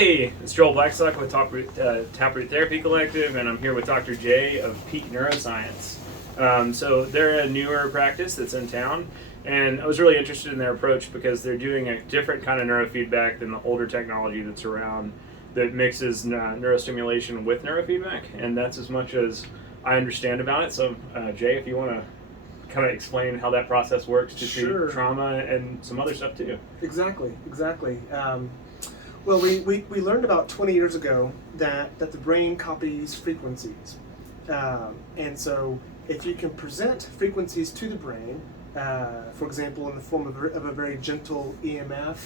Hey, it's Joel Blackstock with Taproot Therapy Collective, and I'm here with Dr. J of Peak Neuroscience. So they're a newer practice that's in town, and I was really interested in their approach because they're doing a different kind of neurofeedback than the older technology that's around that mixes neurostimulation with neurofeedback, and that's as much as I understand about it. So Jay, if you want to kind of explain how that process works to treat trauma and some other stuff too. Exactly. Well, we learned about 20 years ago that the brain copies frequencies. And so if you can present frequencies to the brain, for example, in the form of a very gentle EMF,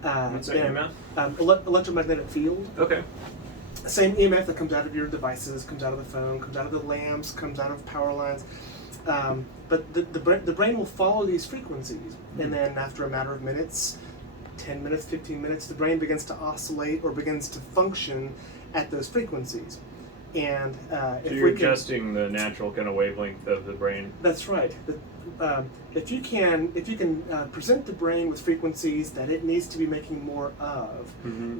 What's that EMF? Electromagnetic field. Okay. Same EMF that comes out of your devices, comes out of the phone, comes out of the lamps, comes out of power lines. But the brain will follow these frequencies, and then after a matter of minutes, 10 minutes, 15 minutes, the brain begins to oscillate or begins to function at those frequencies. And so you're adjusting the natural kind of wavelength of the brain. That's right. If you can present the brain with frequencies that it needs to be making more of,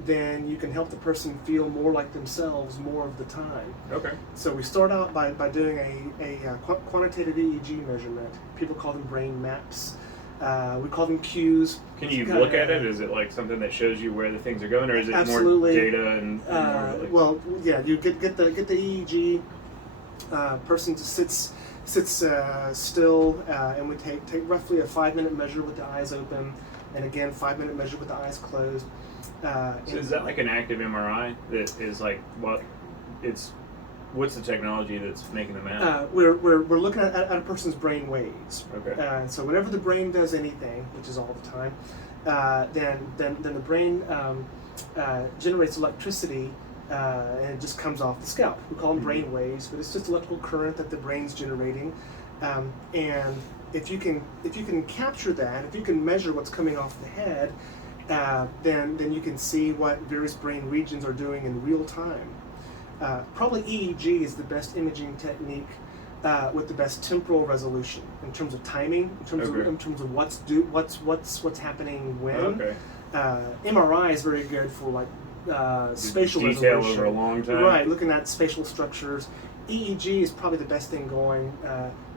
then you can help the person feel more like themselves more of the time. Okay. So we start out by doing a quantitative Eeg measurement. People call them brain maps. We call them cues. Can you look at it? Is it like something that shows you where the things are going, or is it absolutely more data and more like... Well, yeah, you get the EEG. Person just sits still, and we take roughly a 5-minute measure with the eyes open, and again 5-minute measure with the eyes closed. So is that like an active MRI that is like what's the technology that's making the map? We're looking at a person's brain waves. Okay. So whenever the brain does anything, which is all the time, then the brain generates electricity, and it just comes off the scalp. We call them brain waves, but it's just electrical current that the brain's generating. And if you can capture that, if you can measure what's coming off the head, then you can see what various brain regions are doing in real time. Probably EEG is the best imaging technique with the best temporal resolution in terms of timing, in terms of what's happening when. Okay. MRI is very good for like spatial detail resolution over a long time. Right, looking at spatial structures. EEG is probably the best thing going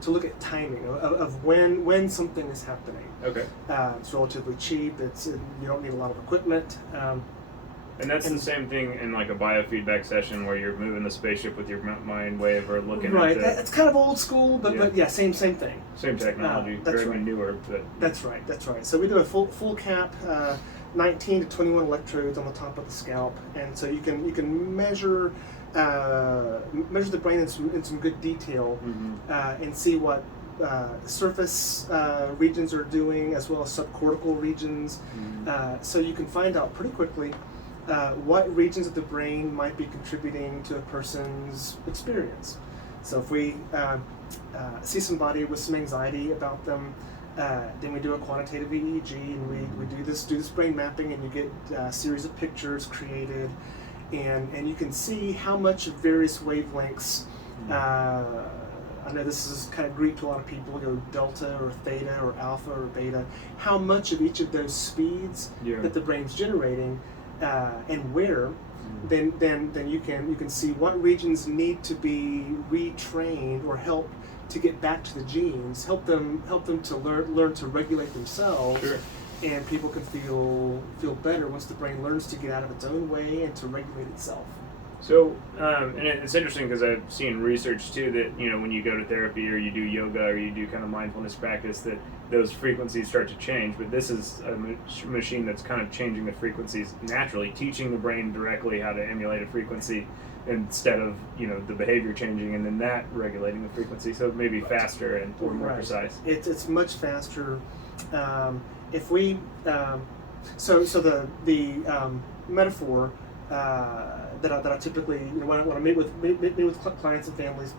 to look at timing of when something is happening. Okay. It's relatively cheap. You don't need a lot of equipment. And that's the same thing in like a biofeedback session where you're moving the spaceship with your mind wave or looking right. at It's kind of old school, but yeah, same thing. Same technology, very newer. But That's right. So we do a full cap, 19 to 21 electrodes on the top of the scalp, and so you can measure the brain in some good detail, and see what surface regions are doing as well as subcortical regions. So you can find out pretty quickly what regions of the brain might be contributing to a person's experience. So if we see somebody with some anxiety about them, then we do a quantitative EEG, and we do this brain mapping, and you get a series of pictures created, and you can see how much of various wavelengths. I know this is kind of Greek to a lot of people, go delta or theta or alpha or beta, how much of each of those speeds that the brain's generating, and where, then you can see what regions need to be retrained or help to get back to the genes, help them to learn to regulate themselves. Sure. And people can feel better once the brain learns to get out of its own way and to regulate itself. So, and it's interesting because I've seen research too that, when you go to therapy or you do yoga or you do kind of mindfulness practice, that those frequencies start to change. But this is a machine that's kind of changing the frequencies naturally, teaching the brain directly how to emulate a frequency instead of, the behavior changing and then that regulating the frequency. So maybe faster and more precise. It's much faster. If we, so the metaphor that I typically, when I meet with clients and families,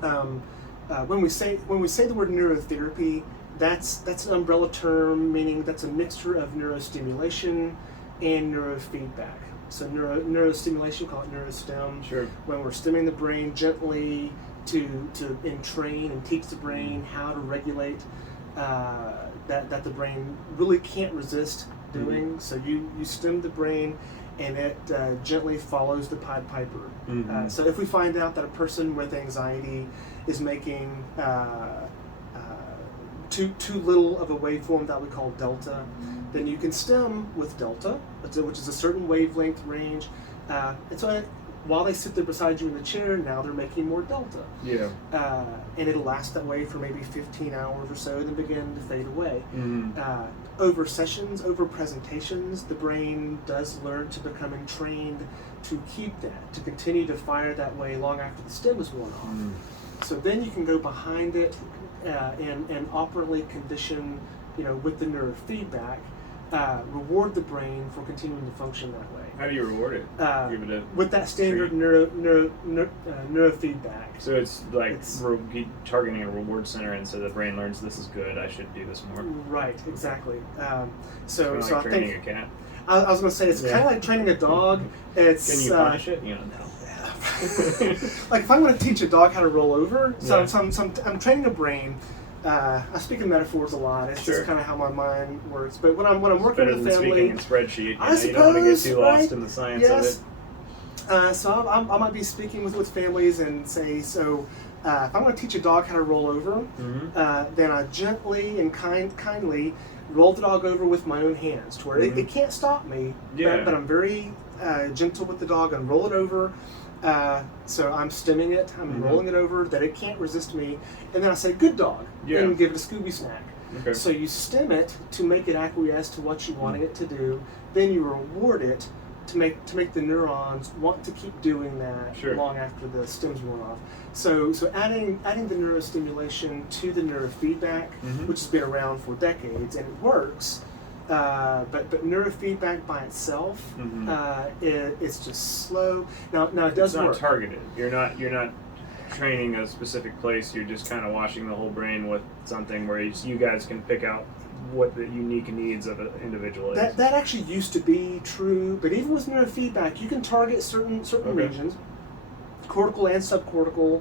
when we say the word neurotherapy, that's an umbrella term, meaning that's a mixture of neurostimulation and neurofeedback. So neurostimulation, call it neurostim. Sure. When we're stemming the brain gently to entrain and teach the brain how to regulate that the brain really can't resist doing. So you stem the brain and it gently follows the Pied Piper. Mm-hmm. So if we find out that a person with anxiety is making too little of a waveform that we call delta, then you can stem with delta, which is a certain wavelength range. And so while they sit there beside you in the chair, now they're making more delta. Yeah. And it'll last that way for maybe 15 hours or so, then begin to fade away. Mm-hmm. Over sessions, over presentations, the brain does learn to becoming trained to keep that, to continue to fire that way long after the stem is worn off. Mm-hmm. So then you can go behind it and operantly condition, with the neurofeedback, reward the brain for continuing to function that way. How do you reward it? Give it a with that standard neurofeedback. So it's like targeting a reward center, and so the brain learns this is good. I should do this more. Right, exactly. So I training think a cat. I was going to say it's kind of like training a dog. It's Can you punish it? No. Like if I want to teach a dog how to roll over, Yeah. I'm training a brain. I speak in metaphors a lot. It's Sure. just kind of how my mind works. But when I'm working Better with than a family, speaking in spreadsheet. I suppose, you don't want to get too lost right? in the science Yes. of it. So I might be speaking with families and say, if I'm going to teach a dog how to roll over, Mm-hmm. then I gently and kindly roll the dog over with my own hands to where it can't stop me, Yeah. but I'm very gentle with the dog and roll it over. So I'm stemming it, I'm rolling it over, that it can't resist me, and then I say, good dog, and give it a Scooby snack. Okay. So you stem it to make it acquiesce to what you wanted it to do, then you reward it to make the neurons want to keep doing that long after the stem's worn off. So adding the neurostimulation to the neurofeedback, which has been around for decades, and it works. But neurofeedback by itself, it's just slow. Now it does work. It's not targeted. You're not training a specific place. You're just kind of washing the whole brain with something where you guys can pick out what the unique needs of an individual is. That actually used to be true, but even with neurofeedback, you can target certain regions, cortical and subcortical.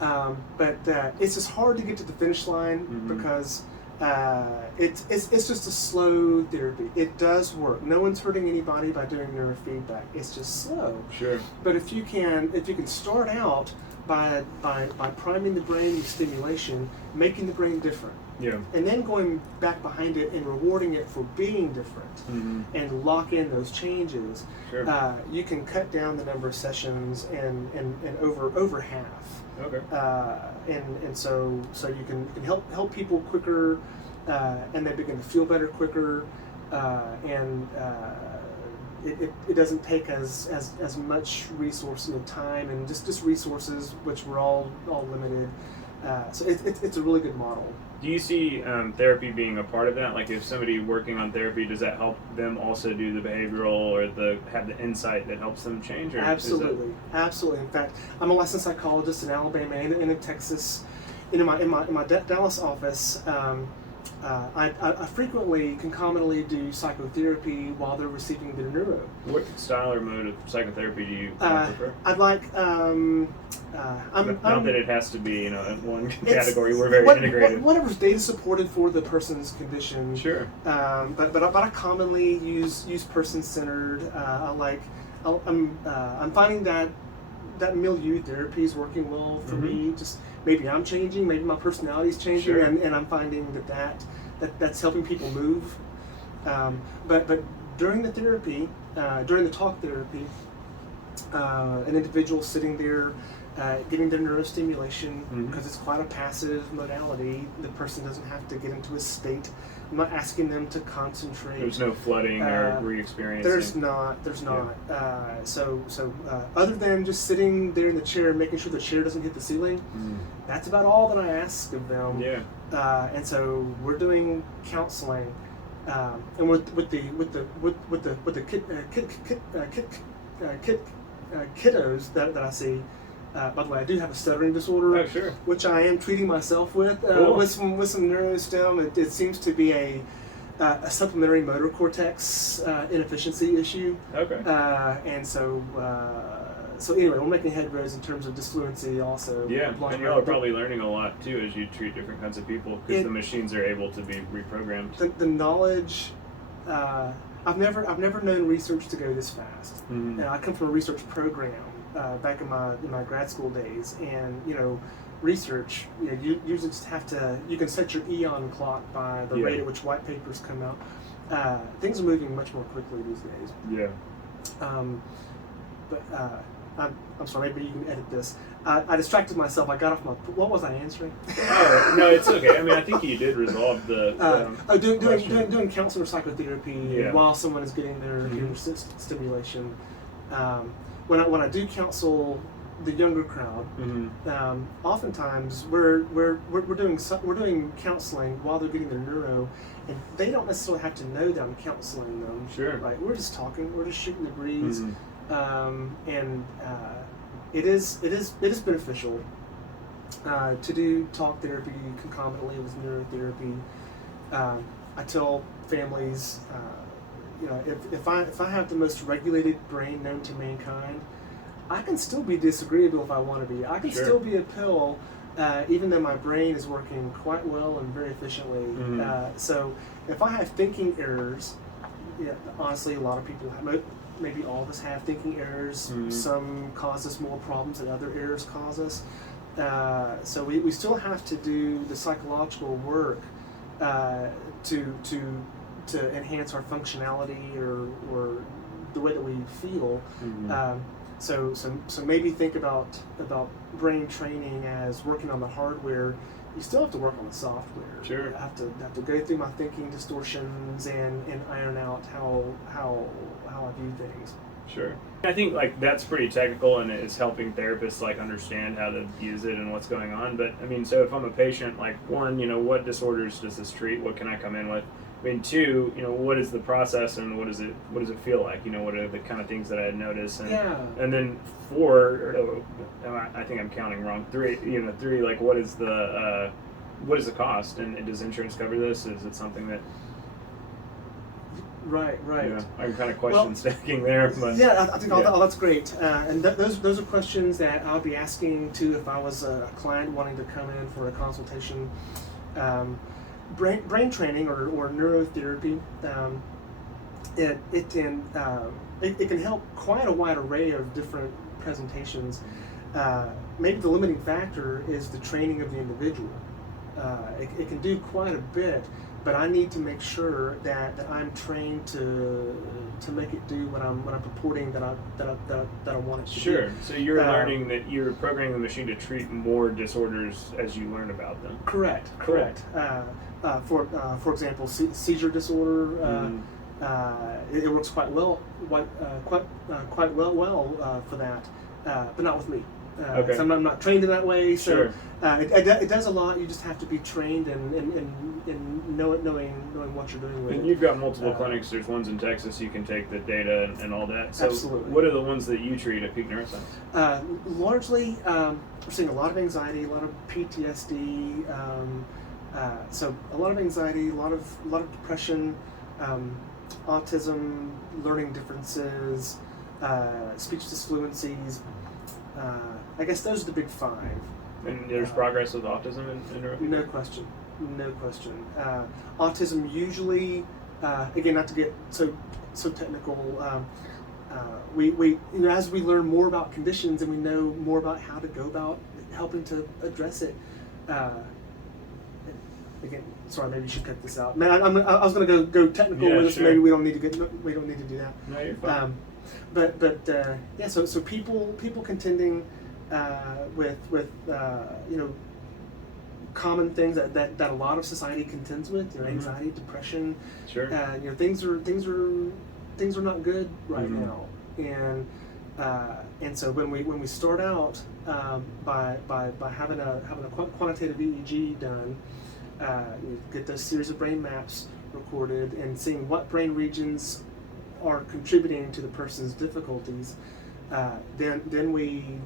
But it's just hard to get to the finish line because. It's just a slow therapy. It does work. No one's hurting anybody by doing neurofeedback. It's just slow. Sure. But if you can start out by priming the brain with stimulation, making the brain different, and then going back behind it and rewarding it for being different, and lock in those changes, you can cut down the number of sessions and over half. Okay. And so you can help people quicker, and they begin to feel better quicker, and it doesn't take as much resource, time, and just resources, which we're all limited. So it's a really good model. Do you see therapy being a part of that? Like if somebody working on therapy, does that help them also do the behavioral or have the insight that helps them change? Or Absolutely. In fact, I'm a licensed psychologist in Alabama and in Texas. In my Dallas office, I frequently concomitantly do psychotherapy while they're receiving their neuro. What style or mode of psychotherapy do you prefer? I'd like. Not that it has to be, in one category. We're very integrated. Whatever's data supported for the person's condition. Sure. But I commonly use person centered. I'm finding that milieu therapy is working well for me. Just maybe I'm changing, maybe my personality is changing, and I'm finding that's helping people move. But during the therapy, during the talk therapy, an individual sitting there getting their neurostimulation, because it's quite a passive modality. The person doesn't have to get into a state. I'm not asking them to concentrate. There's no flooding or re-experiencing. There's not. So other than just sitting there in the chair and making sure the chair doesn't hit the ceiling, that's about all that I ask of them. Yeah. And so we're doing counseling, and with the kiddos that I see. By the way, I do have a stuttering disorder, which I am treating myself with with some neurostim. It seems to be a supplementary motor cortex inefficiency issue. Okay. And so anyway, we're making headways in terms of disfluency also. Yeah, and y'all are probably learning a lot too as you treat different kinds of people because the machines are able to be reprogrammed. The knowledge. I've never known research to go this fast. Mm-hmm. I come from a research program back in my grad school days, and research, you usually just have to, you can set your eon clock by the rate at which white papers come out. Things are moving much more quickly these days. Yeah. But I'm sorry, maybe you can edit this. I distracted myself. I got off my. What was I answering? Oh, no, it's okay. I mean, I think you did resolve the. Doing counseling or psychotherapy while someone is getting their stimulation. When I do counsel the younger crowd, oftentimes we're doing counseling while they're getting their neuro, and they don't necessarily have to know that I'm counseling them. Sure. Right. We're just talking. We're just shooting the breeze. It is beneficial to do talk therapy concomitantly with neurotherapy. I tell families, if I have the most regulated brain known to mankind, I can still be disagreeable if I want to be. I can still be a pill, even though my brain is working quite well and very efficiently. So if I have thinking errors, honestly, a lot of people have. Maybe all of us have thinking errors. Some cause us more problems than other errors cause us. So we still have to do the psychological work to enhance our functionality or the way that we feel. So maybe think about brain training as working on the hardware. You still have to work on the software. Sure. I have to go through my thinking distortions and iron out how I view things. Sure. I think that's pretty technical, and it's helping therapists understand how to use it and what's going on. But I mean, so if I'm a patient, one, what disorders does this treat? What can I come in with? I mean, two, what is the process and what does it feel like? What are the kind of things that I had noticed? And then four, I think I'm counting wrong. Three, what is the cost? And does insurance cover this? Is it something that? Right. I'm kind of question stacking there, but I think all that's great. And those are questions that I'll be asking too if I was a client wanting to come in for a consultation. Brain training or neurotherapy, it can help quite a wide array of different presentations. Maybe the limiting factor is the training of the individual. It can do quite a bit, but I need to make sure that I'm trained to make it do what I'm purporting that I want it to do. Sure. So you're learning that you're programming the machine to treat more disorders as you learn about them. Correct. Cool. Correct. For example, seizure disorder. It works quite well for that, but not with me. Okay. So I'm not trained in that way. So Sure. it does a lot. You just have to be trained and knowing what you're doing with it. And you've got multiple clinics. There's ones in Texas. You can take the data and all that. So Absolutely. What are the ones that you treat at Peak Neuroscience? Largely, we're seeing a lot of anxiety, a lot of PTSD. So a lot of anxiety, a lot of depression, autism, learning differences, speech disfluencies. I guess those are the big five. And there's progress with autism in Neurofeedback? No question. Autism usually, again, not to get so technical. We as we learn more about conditions and we know more about how to go about helping to address it. Again, sorry, maybe you should cut this out. Man, I was going to go technical with this. Sure. Maybe we don't need to do that. No, you're fine. So people contending with common things that a lot of society contends with, anxiety, depression. Sure. Things are not good right now, and so when we start out by having a quantitative EEG done, you get those series of brain maps recorded and seeing what brain regions are contributing to the person's difficulties. Then we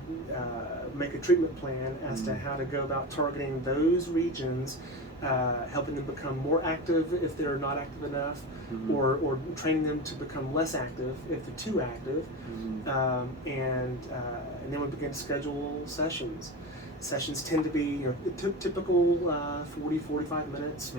make a treatment plan as to how to go about targeting those regions, helping them become more active if they're not active enough, or training them to become less active if they're too active, and then we begin to schedule sessions. Sessions tend to be typical 40-45 minutes.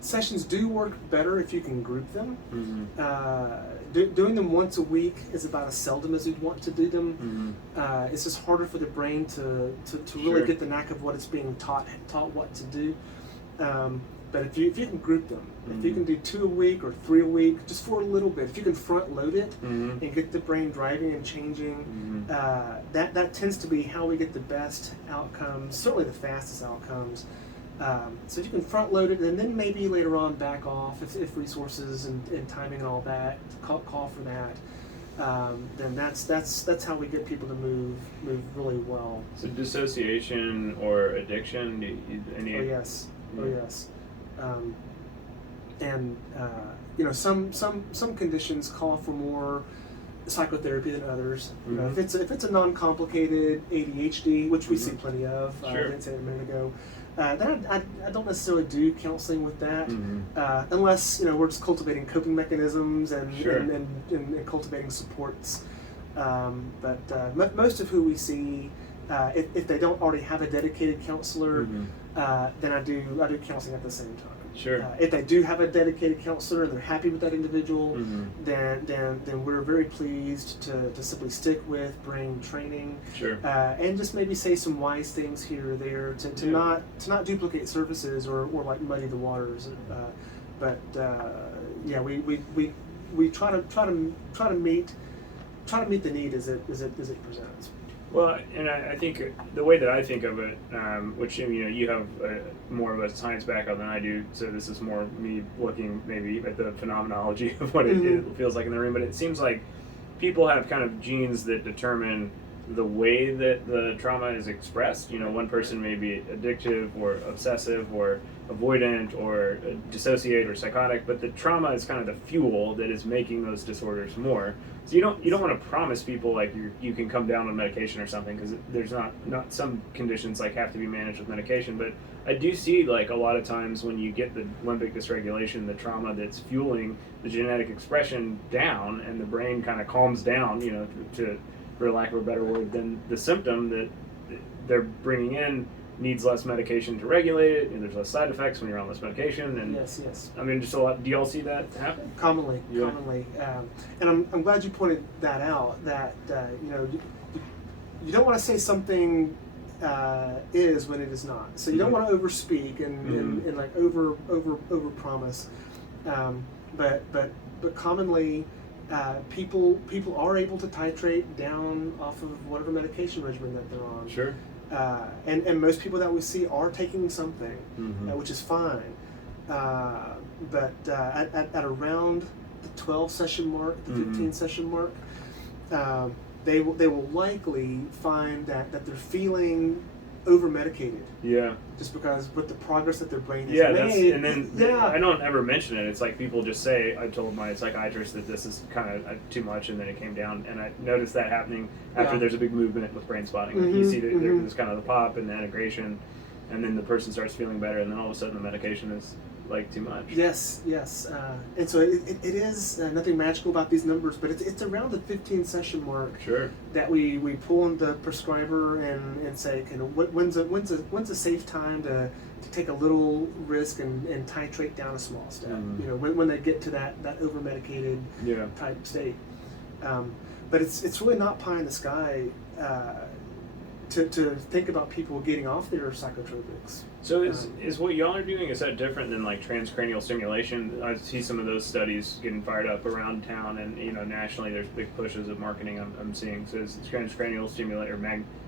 Sessions do work better if you can group them. Mm-hmm. Doing them once a week is about as seldom as you'd want to do them. Mm-hmm. It's just harder for the brain to really Sure. get the knack of what it's being taught what to do. But if you can group them, Mm-hmm. if you can do 2 a week or 3 a week, just for a little bit, if you can front load it Mm-hmm. and get the brain driving and changing, that tends to be how we get the best outcomes, certainly the fastest outcomes. So if you can front load it and then maybe later on back off if resources and timing and all that, call for that, then that's how we get people to move really well. So dissociation or addiction, any? Oh yes, Yeah. oh yes. And some conditions call for more psychotherapy than others. You know, Mhm. if it's a non-complicated ADHD, which we see Mhm. plenty of, I Sure. didn't say it a minute ago, then I don't necessarily do counseling with that, Mhm. unless we're just cultivating coping mechanisms and Sure. and cultivating supports. But most of who we see, if they don't already have a dedicated counselor, Mhm. then I do counseling at the same time. Sure. If they do have a dedicated counselor and they're happy with that individual, Mhm. then we're very pleased to simply stick with brain training, Sure. and just maybe say some wise things here or there to Yeah. not duplicate services or like muddy the waters. We try to meet the need as it presents. Well, and I think the way that I think of it, which you have more of a science background than I do, so this is more me looking maybe at the phenomenology of what Mhm. it feels like in the room. But it seems like people have kind of genes that determine the way that the trauma is expressed. One person may be addictive or obsessive or avoidant or dissociate or psychotic, but the trauma is kind of the fuel that is making those disorders more. So you don't want to promise people like you can come down on medication or something, because there's not some conditions like have to be managed with medication. But I do see like a lot of times when you get the limbic dysregulation, the trauma that's fueling the genetic expression down, and the brain kind of calms down, to for lack of a better word, then the symptom that they're bringing in needs less medication to regulate it, and there's less side effects when you're on less medication. And Yes. I mean, just a lot. Do y'all see that happen? Commonly. And I'm glad you pointed that out. That you don't want to say something is when it is not. So you don't want to overspeak and like over promise. But commonly, people are able to titrate down off of whatever medication regimen that they're on. Sure. And most people that we see are taking something, which is fine. But at around the 12 session mark, the 15 session mark, they will likely find that they're feeling over medicated. Yeah. Just because with the progress that their brain has Yeah, made. and then I don't ever mention it. It's like people just say, I told my psychiatrist that this is kind of too much, and then it came down. And I noticed that happening after there's a big movement with brain spotting. Like you see that there's kind of the pop and the integration, and then the person starts feeling better, and then all of a sudden the medication is like too much. Yes. And so it is nothing magical about these numbers, but it's around the 15 session mark. Sure. That we pull in the prescriber and say, when's a safe time to take a little risk and titrate down a small step. When they get to that over medicated type state. But it's really not pie in the sky to think about people getting off their psychotropics. So is what y'all are doing, is that different than like transcranial stimulation? I see some of those studies getting fired up around town, and nationally there's big pushes of marketing I'm seeing. So is transcranial stimulator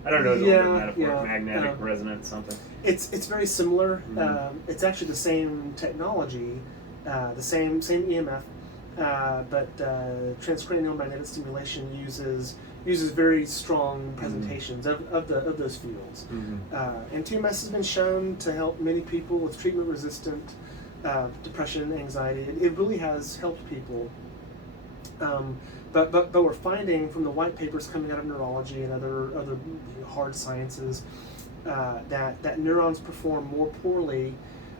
I don't know the metaphor, magnetic resonance something. It's very similar. It's actually the same technology, the same EMF, but transcranial magnetic stimulation uses very strong presentations of those fields. And TMS has been shown to help many people with treatment-resistant depression, anxiety. It really has helped people. But we're finding from the white papers coming out of neurology and other hard sciences that neurons perform more poorly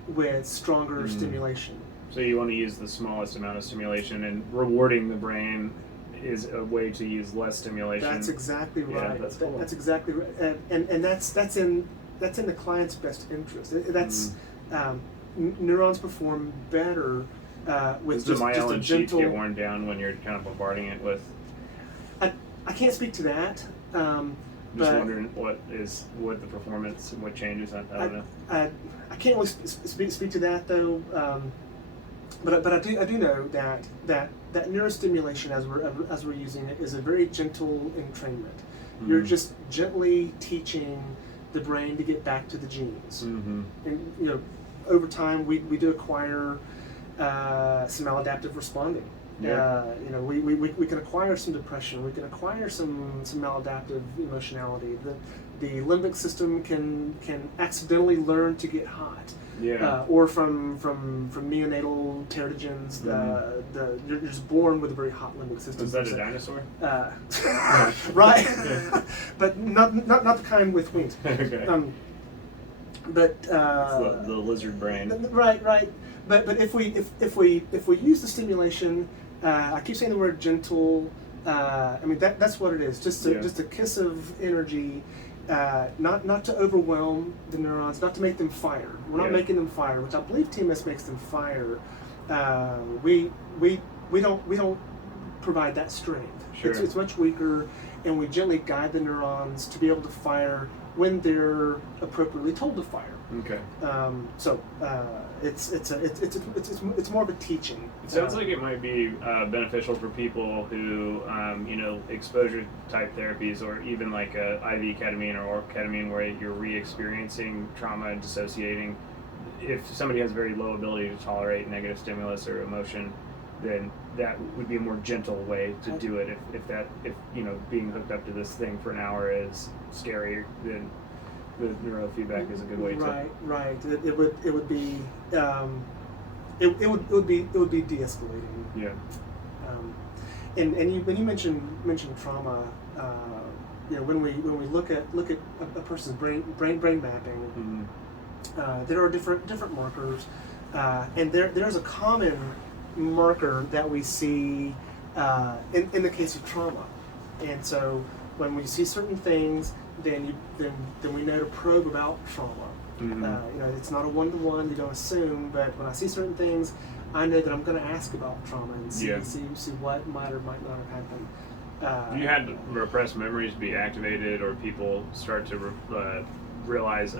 with stronger stimulation. So you want to use the smallest amount of stimulation, and rewarding the brain is a way to use less stimulation. That's exactly right. Yeah, that's cool. That's exactly right. And that's in the client's best interest. neurons perform better with Does the just a myelin sheath gentle. get worn down when you're kind of bombarding it with? I can't speak to that. Just But wondering what the performance, what changes. I don't know. I can't really speak to that though. But I do know that neurostimulation as we're using it is a very gentle entrainment. Mm-hmm. You're just gently teaching the brain to get back to the genes. Mm-hmm. And over time we do acquire some maladaptive responding. Yeah. We can acquire some depression. We can acquire some maladaptive emotionality. The limbic system can accidentally learn to get hot. Yeah. Or from neonatal teratogens, you're just born with a very hot limbic system. Is that a dinosaur? Right, Yeah. but not the kind with wings. Okay. But It's the lizard brain. Right. But if we use the stimulation, I keep saying the word gentle. I mean that's what it is. Just a kiss of energy. Not to overwhelm the neurons, not to make them fire. We're not making them fire, which I believe TMS makes them fire. We don't provide that strength. Sure. It's much weaker, and we gently guide the neurons to be able to fire when they're appropriately told to fire. Okay. It's more of a teaching. It sounds like it might be beneficial for people who, exposure type therapies, or even like IV ketamine or oral ketamine, where you're re-experiencing trauma and dissociating. If somebody has very low ability to tolerate negative stimulus or emotion, then that would be a more gentle way to do it. If being hooked up to this thing for an hour is scary, then the neurofeedback is a good way to. Right. It would be de-escalating. Yeah. When you mentioned trauma, when we look at a person's brain mapping, there are different markers, and there's a common marker that we see in the case of trauma, and so when we see certain things, then we know to probe about trauma. Mm-hmm. It's not a one-to-one. You don't assume, but when I see certain things, I know that I'm going to ask about trauma and see what might or might not have happened. Have you had repressed memories be activated, or people start to realize,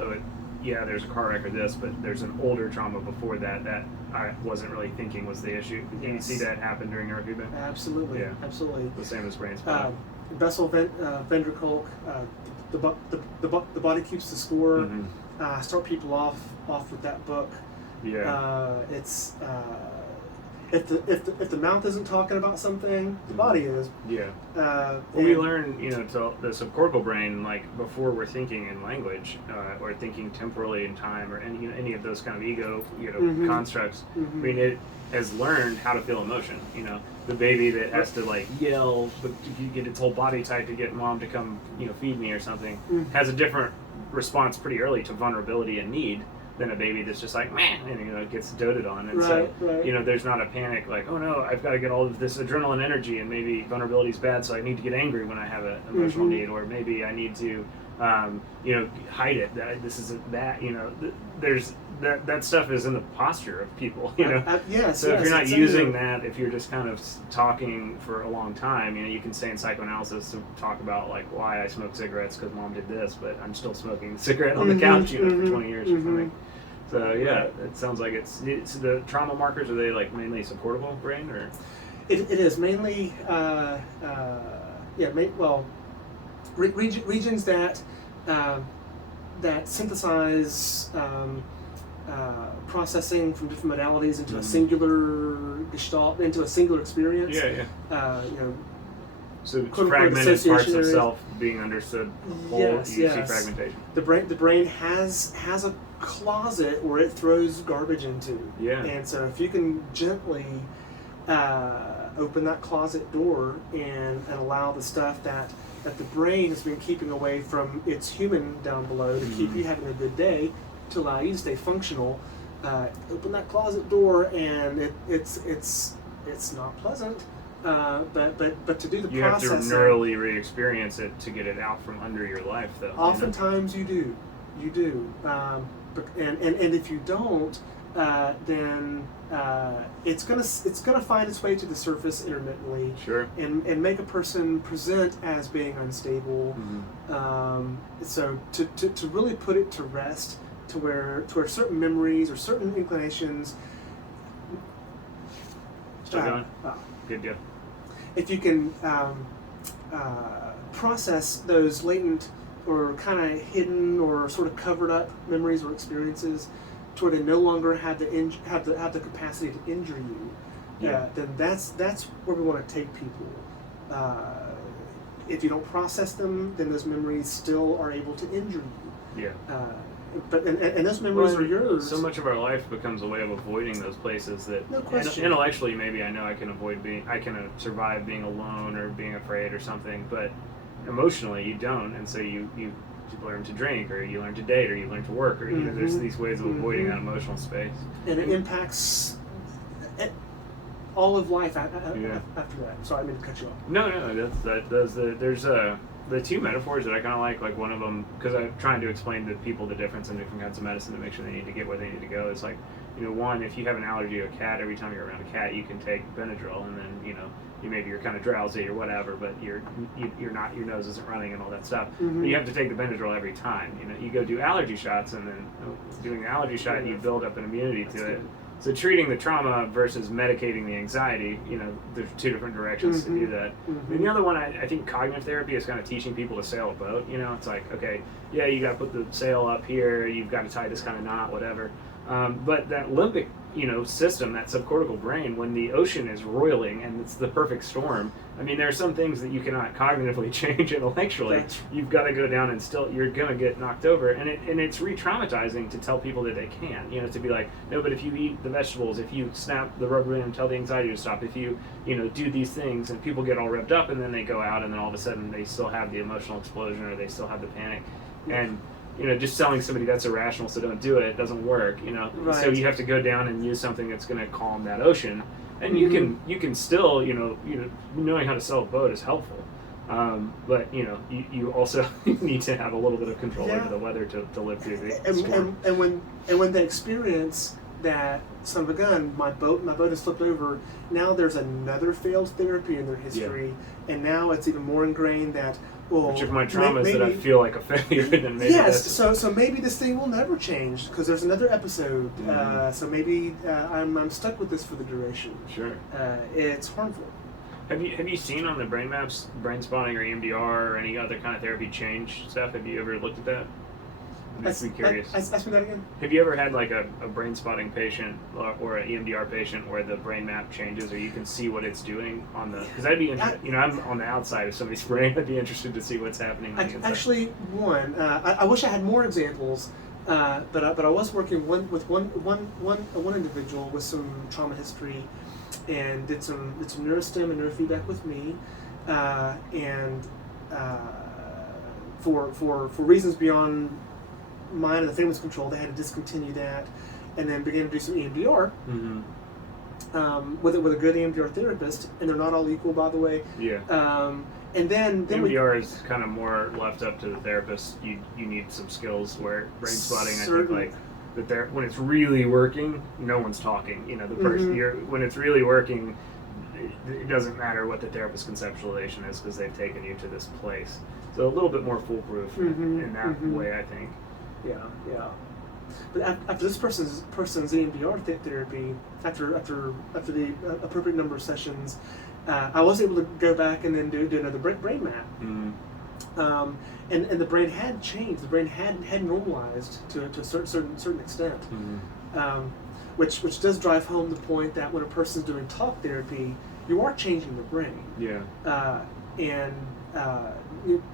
there's a car wreck or this, but there's an older trauma before that I wasn't really thinking was the issue? Can you see that happen during neurofeedback? Absolutely. Yeah. Absolutely. The same as brain spot. Bessel Ventricle, the body keeps the score. Mm-hmm. Start people off with that book. Yeah. It's if the mouth isn't talking about something, the body is. Yeah. We learn, to the subcortical brain, like before we're thinking in language, or thinking temporally in time, or any of those kind of ego, constructs. Mm-hmm. I mean, it has learned how to feel emotion. The baby that has to like yell, but you get its whole body type to get mom to come, feed me or something, has a different response pretty early to vulnerability and need than a baby that's just like, man, and gets doted on. And there's not a panic like, oh no, I've got to get all of this adrenaline energy, and maybe vulnerability is bad, so I need to get angry when I have an emotional need, or maybe I need to, hide it. This isn't that. There's that stuff is in the posture of people. Yes. So if you're not using that, if you're just kind of talking for a long time, you can say in psychoanalysis to talk about like why I smoke cigarettes because mom did this, but I'm still smoking the cigarette on the couch, for 20 years or something. So it sounds like it's the trauma markers. Are they like mainly subcortical brain, or? It is mainly regions that synthesize processing from different modalities into a singular gestalt, into a singular experience. So fragmented parts of self being understood whole. Yes. See fragmentation. The brain has a closet where it throws garbage into. Yeah. And so if you can gently open that closet door and allow the stuff that the brain has been keeping away from its human down below to keep you having a good day, to allow you to stay functional, open that closet door, and it's not pleasant, but to do the processing. You have to neurally re-experience it to get it out from under your life, though. Oftentimes you do, and if you don't, then it's gonna find its way to the surface intermittently, Sure. and make a person present as being unstable. So to really put it to rest, to where certain memories or certain inclinations. Still going? Good deal. If you can process those latent or kind of hidden or sort of covered up memories or experiences, to where they no longer have the capacity to injure you, then that's where we want to take people. If you don't process them, then those memories still are able to injure you. Yeah. But those memories are yours. So much of our life becomes a way of avoiding those places that, no question. Intellectually, maybe I know I can survive being alone or being afraid or something, but emotionally you don't, and so you learn to drink, or you learn to date, or you learn to work, or there's these ways of avoiding that emotional space, and it impacts all of life after that. Sorry, I didn't mean to cut you off. No, there's the two metaphors that I kind of like one of them, because I'm trying to explain to people the difference in different kinds of medicine to make sure they need to get where they need to go. It's like, one, if you have an allergy to a cat, every time you're around a cat, you can take Benadryl, and then, you're kind of drowsy or whatever, but you're not, your nose isn't running and all that stuff. But you have to take the Benadryl every time. You go do allergy shots, and then doing the allergy shot, you build up an immunity to it. So treating the trauma versus medicating the anxiety, there's two different directions to do that. And the other one, I think cognitive therapy is kind of teaching people to sail a boat. It's like, okay, yeah, you got to put the sail up here, you've got to tie this kind of knot, whatever. But that limbic, system, that subcortical brain, when the ocean is roiling and it's the perfect storm, there are some things that you cannot cognitively change intellectually. You've got to go down and still, you're going to get knocked over. And it's re-traumatizing to tell people that they can, to be like, no, but if you eat the vegetables, if you snap the rubber band, tell the anxiety to stop, if you, do these things, and people get all revved up, and then they go out, and then all of a sudden they still have the emotional explosion, or they still have the panic. And just telling somebody that's irrational, so don't do it, doesn't work. Right. So you have to go down and use something that's going to calm that ocean, and you can still, knowing how to sail a boat is helpful, but you also need to have a little bit of control over the weather to live through the storm. And when they experience that, son of a gun, my boat has flipped over. Now there's another failed therapy in their history, and now it's even more ingrained that, well, which of my trauma is that I feel like a failure, then maybe so maybe this thing will never change because there's another episode. So maybe I'm stuck with this for the duration. Sure. It's harmful. Have you seen on the brain maps, brain spotting or EMDR or any other kind of therapy change stuff? Have you ever looked at that? I'm curious. Ask me that again. Have you ever had like a brain spotting patient or an EMDR patient where the brain map changes, or you can see what it's doing on the? Because I'd be interested. I'm on the outside of somebody's brain. I'd be interested to see what's happening on the inside. Actually, I wish I had more examples, but I was working with one individual with some trauma history, and did some neurostim and neurofeedback with me, and for reasons beyond mine and the family's control, they had to discontinue that, and then began to do some EMDR with a good EMDR therapist, and they're not all equal, by the way. Yeah. And then EMDR is kind of more left up to the therapist. You need some skills, where brain spotting, I think, like that when it's really working, no one's talking. The person when it's really working, it doesn't matter what the therapist's conceptualization is, because they've taken you to this place. So a little bit more foolproof in that way, I think. Yeah. But after this person's EMDR therapy, after the appropriate number of sessions, I was able to go back and then do another brain map. And the brain had changed. The brain had normalized to a certain extent, which does drive home the point that when a person's doing talk therapy, you are changing the brain. Yeah.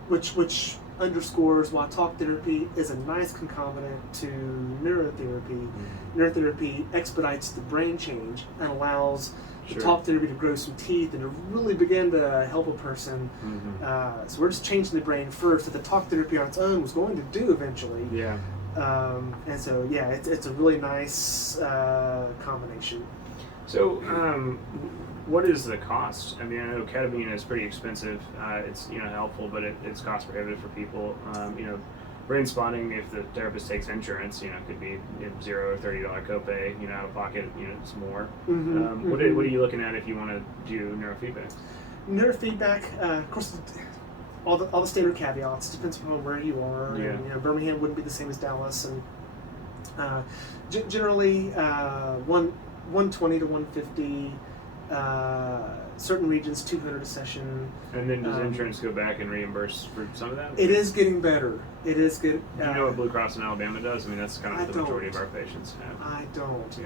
Which underscores why talk therapy is a nice concomitant to neurotherapy. Neurotherapy expedites the brain change and allows the talk therapy to grow some teeth and to really begin to help a person. So we're just changing the brain first, that the talk therapy on its own was going to do eventually. Yeah. And so, it's a really nice combination. So, what is the cost? I know ketamine is pretty expensive. It's helpful, but it's cost prohibitive for people. brain spotting, if the therapist takes insurance, it could be $0 or $30 copay, out of pocket, it's more. What are you looking at if you want to do neurofeedback? Neurofeedback, of course, all the standard caveats. Depends upon where you are. Yeah. And, Birmingham wouldn't be the same as Dallas, and generally 120 to 150. Certain regions 200 a session. And then does insurance go back and reimburse for some of that? It is getting better. It is good. Do you know what Blue Cross in Alabama does? I mean, that's kind of the majority of our patients have. I don't.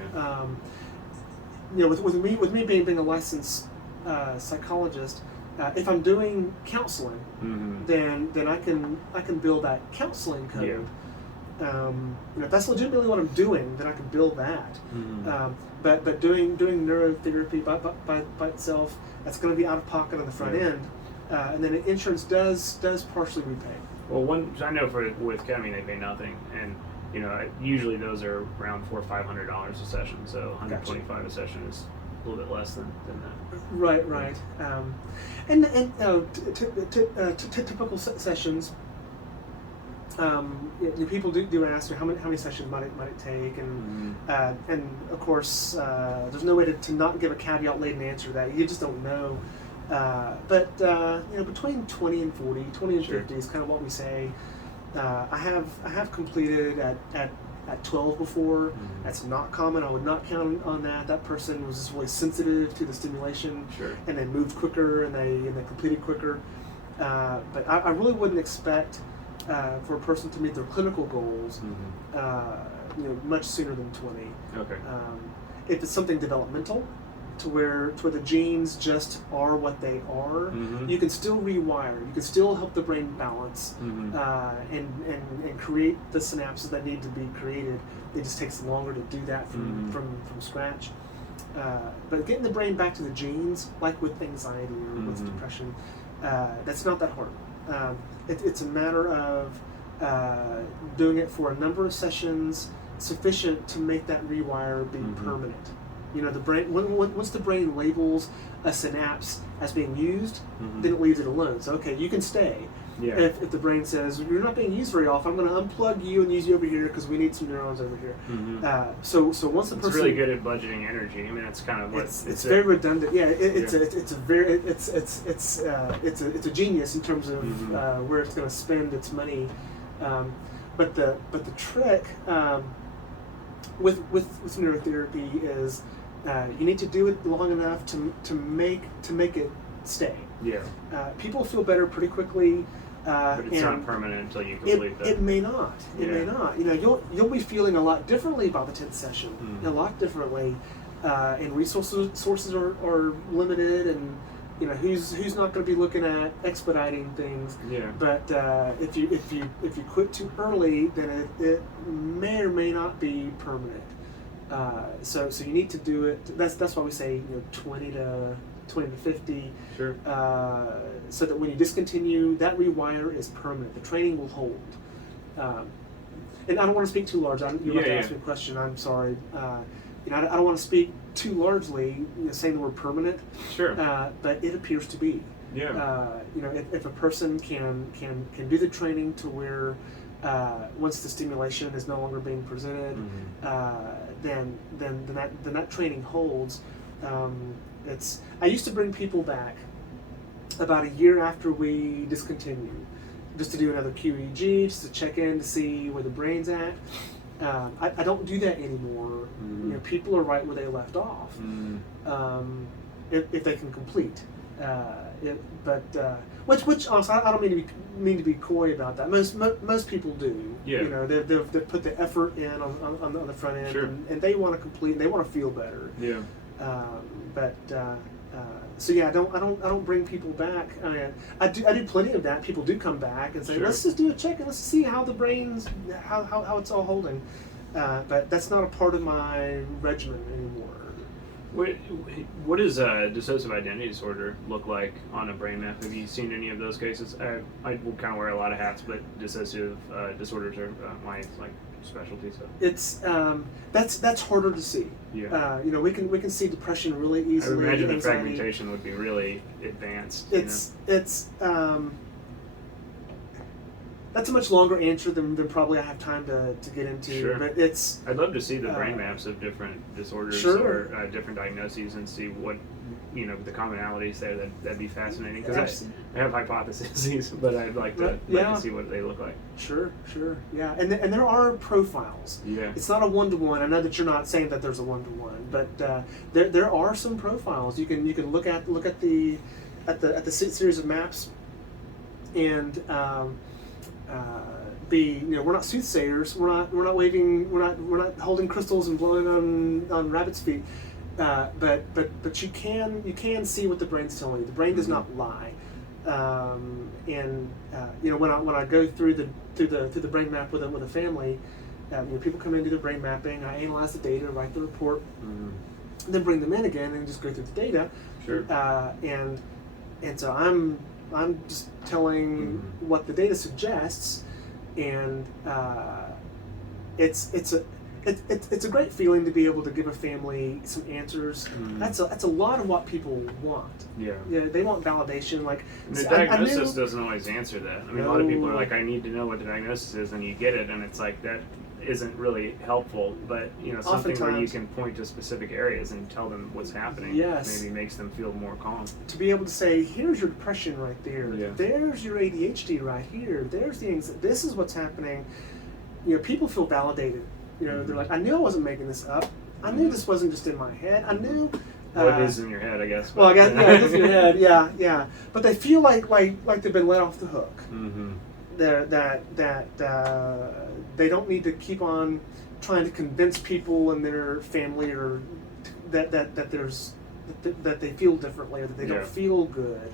Yeah. With me being a licensed psychologist, if I'm doing counseling, then I can build that counseling code. Yeah. If that's legitimately what I'm doing, then I can build that. But doing neurotherapy by itself, that's going to be out of pocket on the front end, and then insurance does partially repay. Well, I know with ketamine they pay nothing, and usually those are around $400 or $500 a session, so $125 a session is a little bit less than that. Right. Typical sessions. People do ask how many sessions might it take, and of course there's no way to not give a caveat laden answer to that. You just don't know. But between 20 and 40, 20 and 50 is kind of what we say. I have completed at 12 before. That's not common. I would not count on that. That person was just really sensitive to the stimulation, and they moved quicker and they completed quicker. But I really wouldn't expect for a person to meet their clinical goals, much sooner than 20. Okay. If it's something developmental, to where the genes just are what they are, you can still rewire. You can still help the brain balance and create the synapses that need to be created. It just takes longer to do that from scratch. But getting the brain back to the genes, like with anxiety or with depression, that's not that hard. It's a matter of doing it for a number of sessions, sufficient to make that rewire be permanent. The brain, once the brain labels a synapse as being used, then it leaves it alone. So you can stay. Yeah. If the brain says you're not being used very often, I'm going to unplug you and use you over here because we need some neurons over here. So once the person, it's really good at budgeting energy. I mean, that's kind of what it's very redundant. Yeah, it's a genius in terms of where it's going to spend its money. But the trick with neurotherapy is you need to do it long enough to make it stay. Yeah. People feel better pretty quickly. But it's not permanent until you complete that. It may not. It may not. You'll be feeling a lot differently about the 10th session. A lot differently, and sources are limited, and who's not going to be looking at expediting things. Yeah. But if you quit too early, then it may or may not be permanent. So you need to do it. That's why we say 20 to 50. Sure. So that when you discontinue, that rewire is permanent. The training will hold. And I don't want to speak too large. You're about to ask me a question. I'm sorry. I don't want to speak too largely, saying the word permanent. Sure. But it appears to be. Yeah. If a person can do the training to where once the stimulation is no longer being presented, then that training holds. I used to bring people back about a year after we discontinued, just to do another QEEG, just to check in to see where the brain's at. I don't do that anymore. People are right where they left off, if they can complete. Which honestly, I don't mean to be coy about that. Most people do. Yeah. They've put the effort in on the front end, and they want to complete, and they want to feel better. Yeah. I don't bring people back. I do plenty of that. People do come back and say, let's just do a check and let's see how the brain's how it's all holding. But that's not a part of my regimen anymore. What does dissociative identity disorder look like on a brain map? Have you seen any of those cases? I will kind of wear a lot of hats, but dissociative disorders are my specialty. So it's that's harder to see. Yeah. We can see depression really easily. I imagine the anxiety. fragmentation would be really advanced. that's a much longer answer than probably I have time to get into. Sure. But it's I'd love to see the brain maps of different disorders Sure. or different diagnoses and see what, the commonalities there. That'd be fascinating, because I have hypotheses, but I'd like to see what they look like. Sure, yeah. And there are profiles. Yeah. It's not a one-to-one. I know that you're not saying that there's a one-to-one, but there are some profiles. You can look at the series of maps, and we're not soothsayers. We're not waving. We're not holding crystals and blowing on rabbit's feet. But you can see what the brain's telling you. The brain does not lie. When I go through the brain map with a family, people come in, do the brain mapping. I analyze the data, write the report, then bring them in again and just go through the data. Sure. And so I'm just telling what the data suggests, and it's a great feeling to be able to give a family some answers. That's a lot of what people want. Yeah, they want validation. Like, and the diagnosis doesn't always answer that. I mean, a lot of people are like, I need to know what the diagnosis is, and you get it, and it's like that isn't really helpful. But something where you can point to specific areas and tell them what's happening, maybe makes them feel more calm. To be able to say, here's your depression right there. Yeah. There's your ADHD right here. There's the anxiety. This is what's happening. People feel validated. They're like, I knew I wasn't making this up. I knew this wasn't just in my head. I knew. Well, it is in your head, I guess. Well, I guess it is in your head. Yeah. But they feel like they've been let off the hook. That they don't need to keep on trying to convince people in their family or that they feel differently, or that they don't feel good.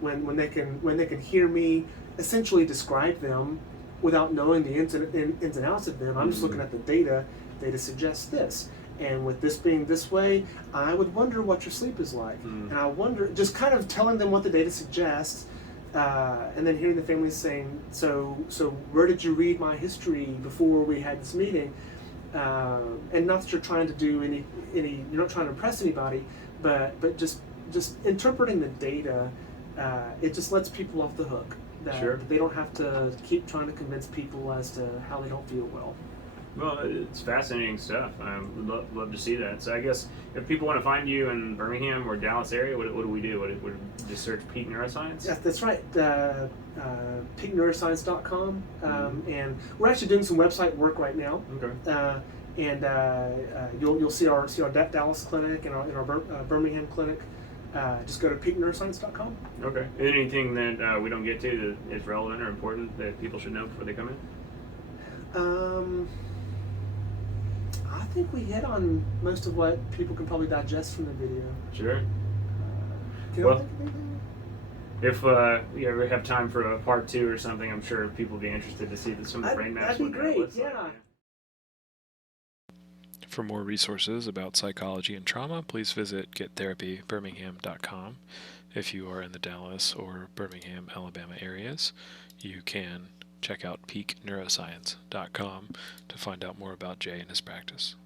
When they can hear me essentially describe them without knowing the ins and outs of them. I'm just looking at the data. Data suggests this, and with this being this way, I would wonder what your sleep is like, and I wonder, just kind of telling them what the data suggests, and then hearing the families saying, so where did you read my history before we had this meeting? And not that you're trying to do any you're not trying to impress anybody, but just interpreting the data, it just lets people off the hook. That they don't have to keep trying to convince people as to how they don't feel well. Well, it's fascinating stuff. I would love to see that. So I guess if people want to find you in Birmingham or Dallas area, what do we do? Would just search Peak Neuroscience? Yeah, that's right. PeakNeuroscience.com. And we're actually doing some website work right now. Okay. You'll see our Dallas clinic and our Birmingham clinic. Just go to peakneuroscience.com. Okay. Anything that we don't get to that is relevant or important that people should know before they come in? I think we hit on most of what people can probably digest from the video. Sure. If you ever have time for a part 2 or something, I'm sure people will be interested to see some of the brain maps. That'd be great, yeah. For more resources about psychology and trauma, please visit gettherapybirmingham.com. If you are in the Dallas or Birmingham, Alabama areas, you can check out peakneuroscience.com to find out more about Jay and his practice.